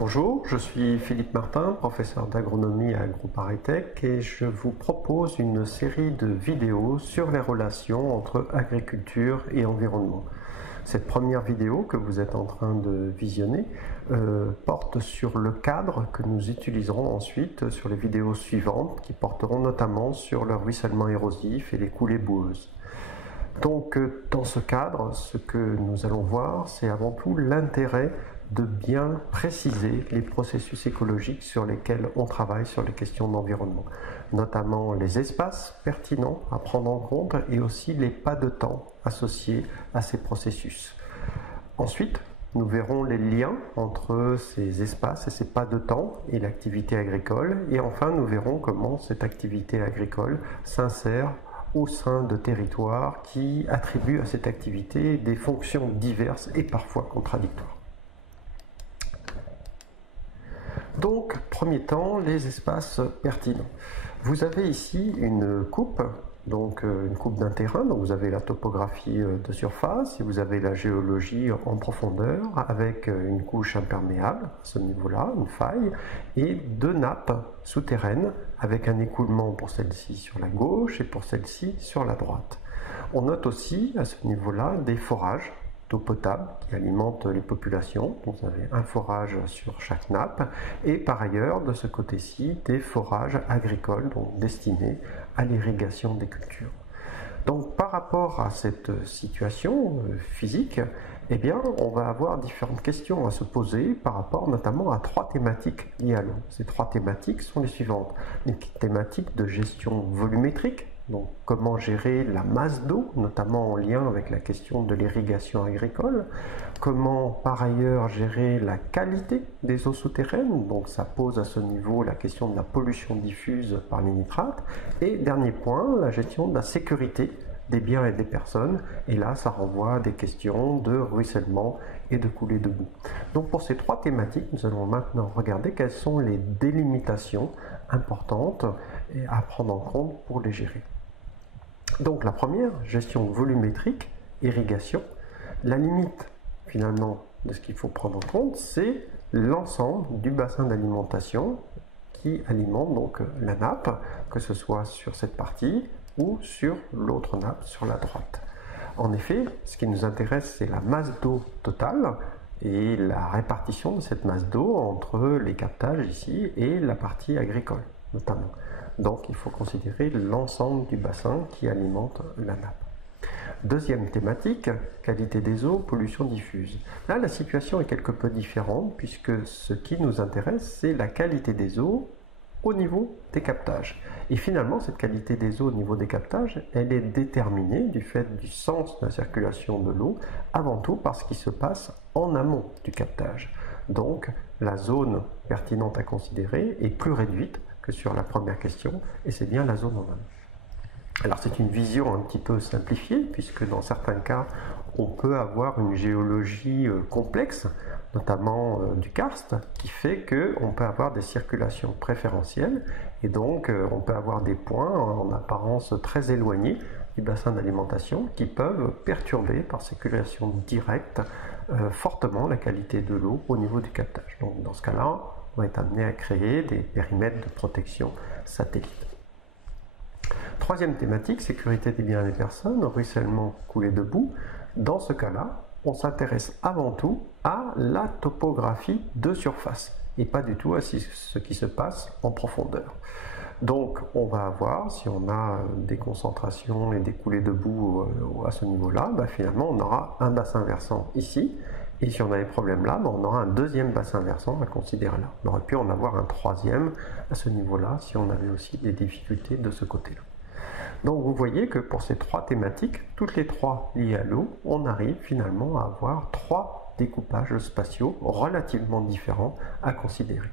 Bonjour, je suis Philippe Martin, professeur d'agronomie à AgroParisTech et je vous propose une série de vidéos sur les relations entre agriculture et environnement. Cette première vidéo que vous êtes en train de visionner porte sur le cadre que nous utiliserons ensuite sur les vidéos suivantes qui porteront notamment sur le ruissellement érosif et les coulées boueuses. Donc dans ce cadre, ce que nous allons voir, c'est avant tout l'intérêt de bien préciser les processus écologiques sur lesquels on travaille sur les questions d'environnement, notamment les espaces pertinents à prendre en compte et aussi les pas de temps associés à ces processus. Ensuite, nous verrons les liens entre ces espaces et ces pas de temps et l'activité agricole. Et enfin, nous verrons comment cette activité agricole s'insère au sein de territoires qui attribuent à cette activité des fonctions diverses et parfois contradictoires. Donc, premier temps, les espaces pertinents. Vous avez ici une coupe, donc une coupe d'un terrain, donc vous avez la topographie de surface, et vous avez la géologie en profondeur, avec une couche imperméable à ce niveau-là, une faille, et deux nappes souterraines, avec un écoulement pour celle-ci sur la gauche et pour celle-ci sur la droite. On note aussi à ce niveau-là des forages d'eau potable qui alimente les populations. Donc vous avez un forage sur chaque nappe et par ailleurs de ce côté-ci des forages agricoles donc destinés à l'irrigation des cultures. Donc par rapport à cette situation physique, eh bien, on va avoir différentes questions à se poser par rapport notamment à trois thématiques liées à l'eau. Ces trois thématiques sont les suivantes. Une thématique de gestion volumétrique, donc comment gérer la masse d'eau, notamment en lien avec la question de l'irrigation agricole. Comment par ailleurs gérer la qualité des eaux souterraines, donc ça pose à ce niveau la question de la pollution diffuse par les nitrates. Et dernier point, la gestion de la sécurité des biens et des personnes, et là ça renvoie à des questions de ruissellement et de coulée de boue. Donc pour ces trois thématiques, nous allons maintenant regarder quelles sont les délimitations importantes à prendre en compte pour les gérer. Donc la première, gestion volumétrique, irrigation. La limite finalement de ce qu'il faut prendre en compte, c'est l'ensemble du bassin d'alimentation qui alimente donc la nappe, que ce soit sur cette partie ou sur l'autre nappe sur la droite. En effet, ce qui nous intéresse, c'est la masse d'eau totale et la répartition de cette masse d'eau entre les captages ici et la partie agricole notamment. Donc il faut considérer l'ensemble du bassin qui alimente la nappe. Deuxième thématique, qualité des eaux, pollution diffuse. Là, la situation est quelque peu différente puisque ce qui nous intéresse, c'est la qualité des eaux au niveau des captages. Et finalement, cette qualité des eaux au niveau des captages, elle est déterminée du fait du sens de la circulation de l'eau, avant tout par ce qui se passe en amont du captage. Donc, la zone pertinente à considérer est plus réduite que sur la première question, et c'est bien la zone en amont. Alors c'est une vision un petit peu simplifiée, puisque dans certains cas, on peut avoir une géologie complexe, notamment du karst, qui fait qu'on peut avoir des circulations préférentielles, et donc on peut avoir des points en apparence très éloignés du bassin d'alimentation qui peuvent perturber par circulation directe fortement la qualité de l'eau au niveau du captage. Donc dans ce cas-là, on va être amené à créer des périmètres de protection satellite. Troisième thématique, sécurité des biens et des personnes, ruissellement, coulée de boue. Dans ce cas-là, on s'intéresse avant tout à la topographie de surface et pas du tout à ce qui se passe en profondeur. Donc on va avoir, si on a des concentrations et des coulées de boue à ce niveau-là, finalement on aura un bassin versant ici, et si on a des problèmes là, on aura un deuxième bassin versant à considérer là. On aurait pu en avoir un troisième à ce niveau-là si on avait aussi des difficultés de ce côté-là. Donc vous voyez que pour ces trois thématiques, toutes les trois liées à l'eau, on arrive finalement à avoir trois découpages spatiaux relativement différents à considérer.